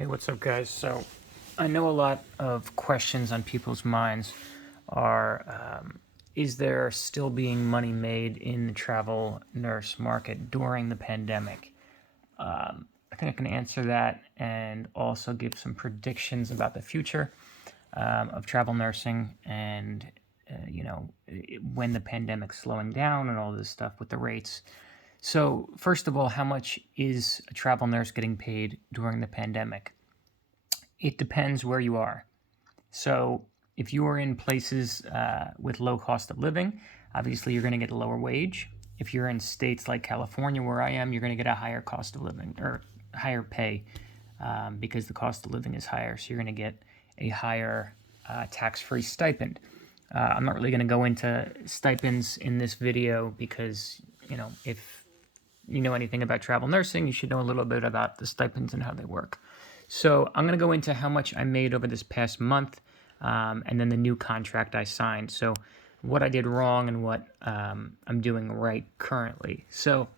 Hey, what's up, guys? So, I know a lot of questions on people's minds are is there still being money made in the travel nurse market during the pandemic? I think I can answer that and also give some predictions about the future of travel nursing and, when the pandemic's slowing down and all this stuff with the rates. So, first of all, how much is a travel nurse getting paid during the pandemic? It depends where you are. So if you are in places with low cost of living, obviously you're going to get a lower wage. If you're in states like California, where I am, you're going to get a higher cost of living or higher pay because the cost of living is higher. So you're going to get a higher tax-free stipend. I'm not really going to go into stipends in this video because, if you know anything about travel nursing, you should know a little bit about the stipends and how they work. So I'm going to go into how much I made over this past month, and then the new contract I signed. So what I did wrong and what I'm doing right currently. So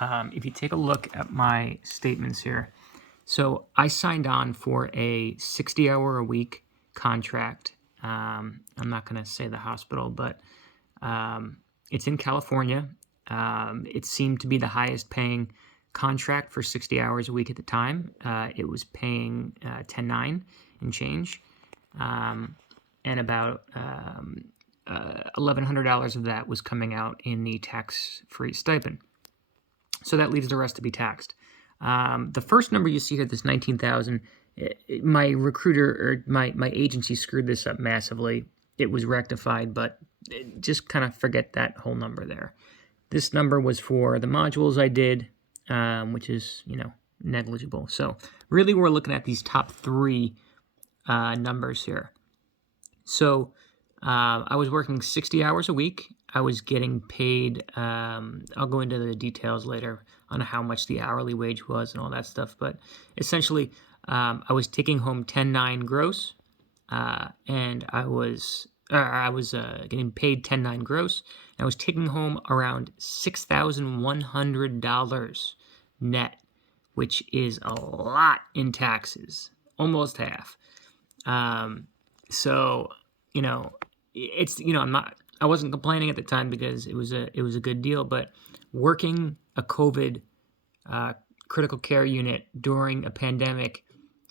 if you take a look at my statements here, so I signed on for a 60-hour-a-week contract. I'm not going to say the hospital, but it's in California. It seemed to be the highest paying contract for 60 hours a week at the time. It was paying $10.9 and change, and about $1,100 of that was coming out in the tax-free stipend. So that leaves the rest to be taxed. The first number you see here, this 19,000, my recruiter or my agency screwed this up massively. It was rectified, but just kind of forget that whole number there. This number was for the modules I did, which is, negligible. So really we're looking at these top three numbers here. So I was working 60 hours a week. I was getting paid, I'll go into the details later on how much the hourly wage was and all that stuff. But essentially, I was taking home $10.9 gross, and I was getting paid $10.9 gross. I was taking home around $6,100 net, which is a lot in taxes, almost half. So, I wasn't complaining at the time because it was a good deal, but working a COVID critical care unit during a pandemic,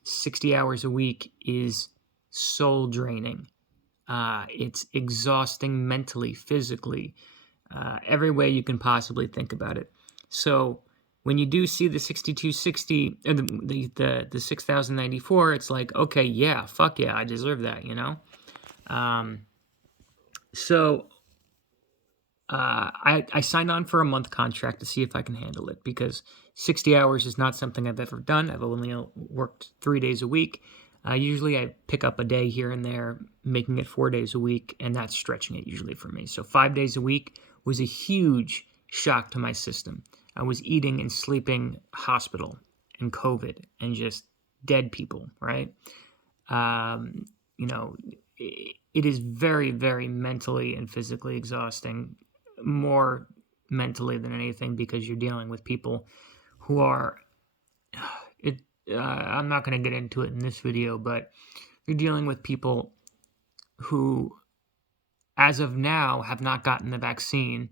60 hours a week is soul draining. It's exhausting mentally, physically, every way you can possibly think about it. So when you do see the 6260 or the 6094, it's like, okay, yeah, fuck yeah, I deserve that, So I signed on for a month contract to see if I can handle it because 60 hours is not something I've ever done. I've only worked 3 days a week. Usually I pick up a day here and there, making it 4 days a week, and that's stretching it usually for me. So 5 days a week was a huge shock to my system. I was eating and sleeping hospital and COVID and just dead people, right? It is very, very mentally and physically exhausting, more mentally than anything because you're dealing with people who are, I'm not going to get into it in this video, but you're dealing with people who, as of now, have not gotten the vaccine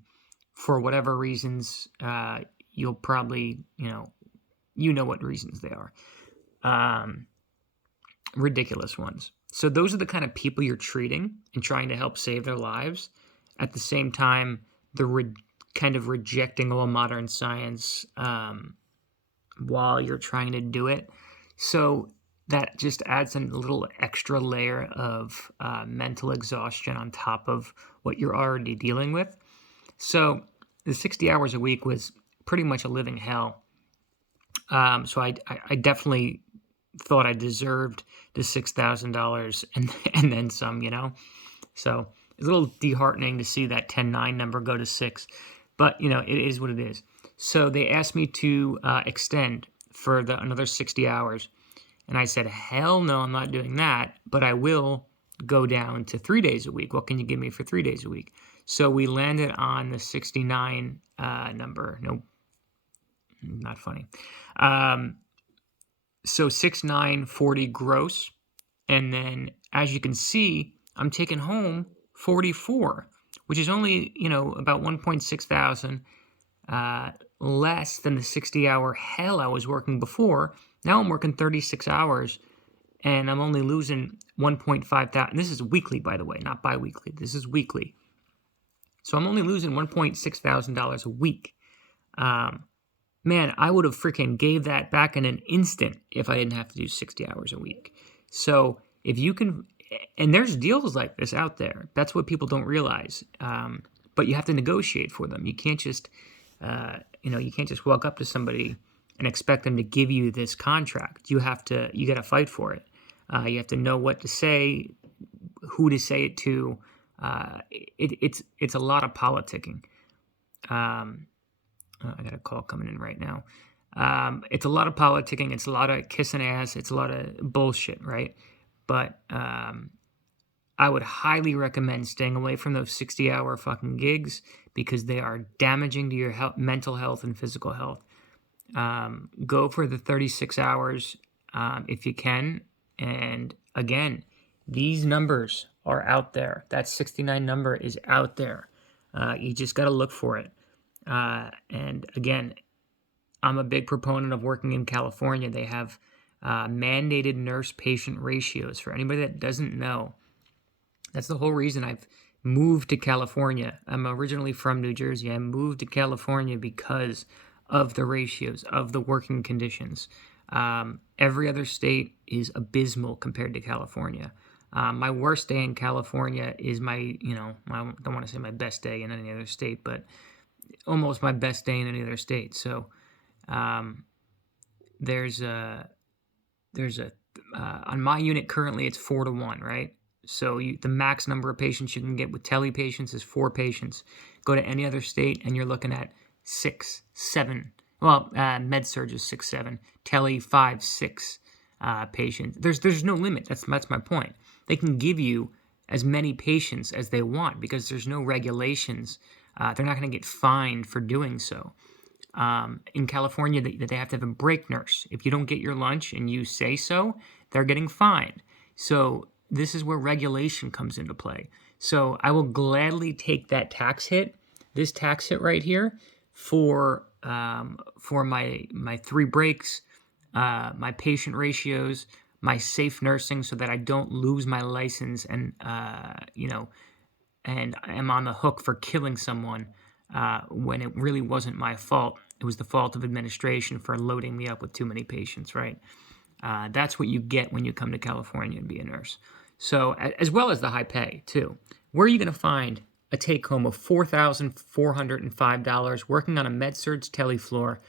for whatever reasons. You'll probably, what reasons they are. Ridiculous ones. So those are the kind of people you're treating and trying to help save their lives. At the same time, they're kind of rejecting all modern science while you're trying to do it. So that just adds a little extra layer of mental exhaustion on top of what you're already dealing with. So the 60 hours a week was pretty much a living hell. So I definitely thought I deserved the $6,000 and then some, So it's a little disheartening to see that 10.9 number go to 6, but it is what it is. So they asked me to extend for another 60 hours, and I said, hell no, I'm not doing that, but I will go down to 3 days a week. What can you give me for 3 days a week? So we landed on the 69 number. Nope, not funny. So 6,940 gross. And then as you can see, I'm taking home 44, which is only, about 1.6 thousand less than the 60-hour hell I was working before. Now I'm working 36 hours and I'm only losing 1.5 thousand. This is weekly, by the way, not bi-weekly. This is weekly. So I'm only losing $1.6 thousand a week. Man, I would have freaking gave that back in an instant if I didn't have to do 60 hours a week. So if you can, and there's deals like this out there. That's what people don't realize. But you have to negotiate for them. You can't just, you can't just walk up to somebody and expect them to give you this contract. You got to fight for it. You have to know what to say, who to say it to. It's a lot of politicking. I got a call coming in right now. It's a lot of politicking. It's a lot of kissing ass. It's a lot of bullshit, right? But I would highly recommend staying away from those 60-hour fucking gigs because they are damaging to your mental health and physical health. Go for the 36 hours if you can. And again, these numbers are out there. That 69 number is out there. You just got to look for it. And again, I'm a big proponent of working in California. They have mandated nurse-patient ratios. For anybody that doesn't know, that's the whole reason I've moved to California. I'm originally from New Jersey. I moved to California because of the ratios, of the working conditions. Every other state is abysmal compared to California. My worst day in California is I don't want to say my best day in any other state, but almost my best day in any other state. So there's a on my unit currently it's 4-1, right? So the max number of patients you can get with tele patients is 4 patients. Go to any other state and you're looking at 6, 7. Well, med surg is 6, 7. Tele 5, 6 patients. There's no limit. That's my point. They can give you as many patients as they want because there's no regulations. They're not going to get fined for doing so. In California, they have to have a break nurse. If you don't get your lunch and you say so, they're getting fined. So this is where regulation comes into play. So I will gladly take that tax hit, this tax hit right here, for my 3 breaks, my patient ratios, my safe nursing, so that I don't lose my license and and am on the hook for killing someone when it really wasn't my fault. It was the fault of administration for loading me up with too many patients, right? That's what you get when you come to California and be a nurse. So, as well as the high pay, too. Where are you going to find a take-home of $4,405 working on a med-surg tele floor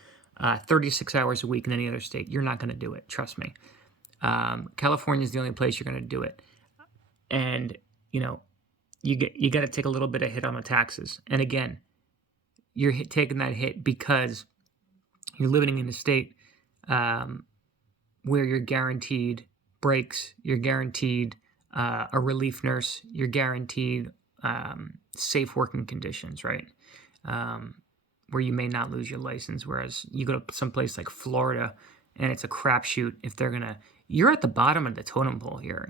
36 hours a week in any other state? You're not going to do it, trust me. California is the only place you're going to do it. And, you got to take a little bit of hit on the taxes. And again, you're taking that hit because you're living in a state where you're guaranteed breaks, you're guaranteed a relief nurse, you're guaranteed safe working conditions, right? Where you may not lose your license. Whereas you go to someplace like Florida and it's a crapshoot if they're going to, you're at the bottom of the totem pole here,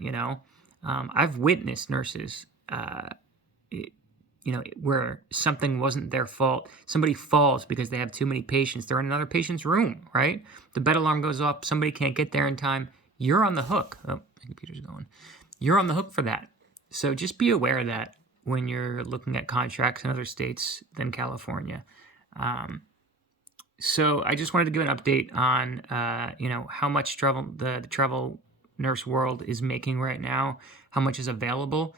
I've witnessed nurses, where something wasn't their fault. Somebody falls because they have too many patients. They're in another patient's room, right? The bed alarm goes off. Somebody can't get there in time. You're on the hook. Oh, my computer's going. You're on the hook for that. So just be aware of that when you're looking at contracts in other states than California. So I just wanted to give an update on, how much the travel nurse world is making right now, how much is available,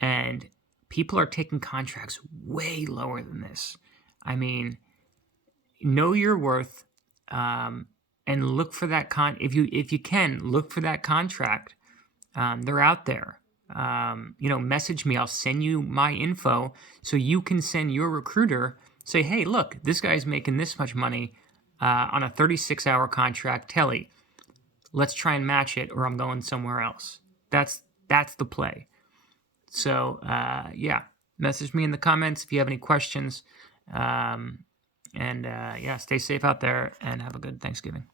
and people are taking contracts way lower than this. I mean, know your worth, and look for that if you can, look for that contract. They're out there. Message me. I'll send you my info so you can send your recruiter. Say, hey, look, this guy's making this much money on a 36-hour contract tele. Let's try and match it, or I'm going somewhere else. That's the play. So, message me in the comments if you have any questions. Stay safe out there and have a good Thanksgiving.